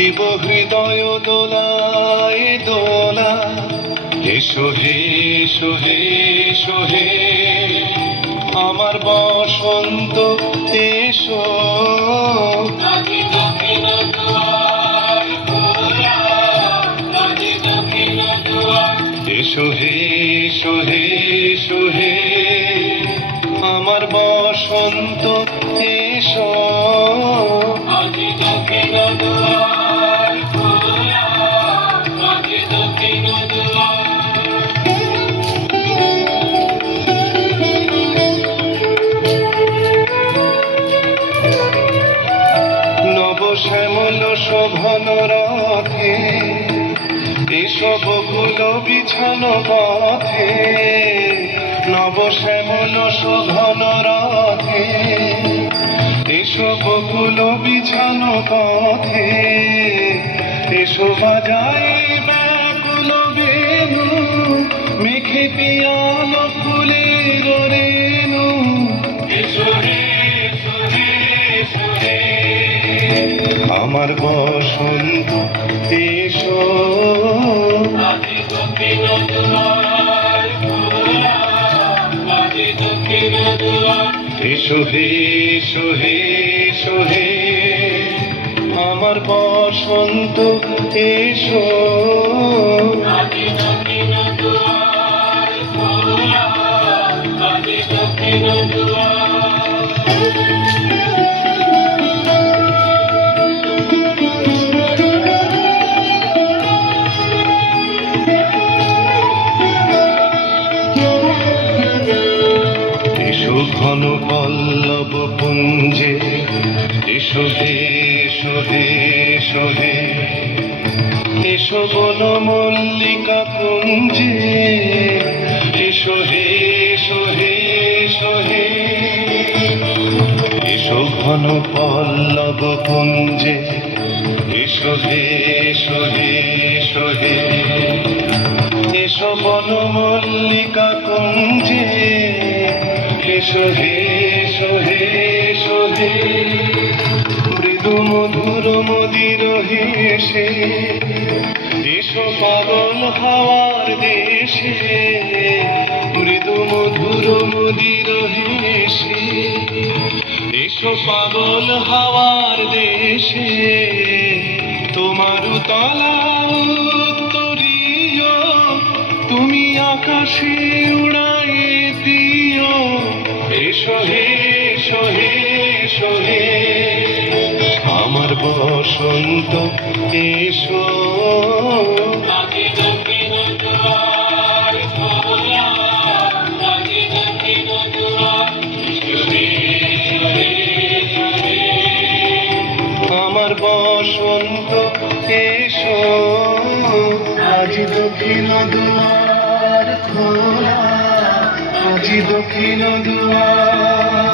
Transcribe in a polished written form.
দিব হৃদয় দোলায় দোলা। এসো হে এসো হে এসো হে আমার বসন্ত এসো। এসো হে এসো হে এসো হে আমার বসন্ত এসো। নবশ্যামল শোভন রথে এসো বকুল বিছানো পথে। নবশ্যামল শোভন রথে এসো বকুল বিছানো পথে। এসো বাজায় ব্যাকুল বেণু মেঘে পিয়াল ফুলের রেণু। এসো হে এসো হে এসো হে আমার বসন্ত এসো। এসো হে এসো হে এসো হে আমার বসন্ত এসো। ঘন পল্লব পুঞ্জে এসো হে এসো হে এসো হে এসো বন মল্লিকা কুঞ্জে। এসো হে এসো হে এসো হে এসো ঘন পল্লব পুঞ্জে। এসো হে এসো হে এসো হে এসো বন মল্লিকা কুঞ্জে। এসো হে এসো হে এসো হে মৃদু মধুর মদির হেসে। এসো পাগল হাওয়ার দেশে মৃদু মধুর মদির হেসে। এসো পাগল হাওয়ার দেশে তোমার তলা উত্তরীয় তুমি আকাশে উড়াই দিও। এসো হে এসো হে এসো হে আমার বসন্ত এসো। আমার বসন্ত এসো। আজ দক্ষিণ দুয়ার খোলা, আজ দক্ষিণ দুয়ার।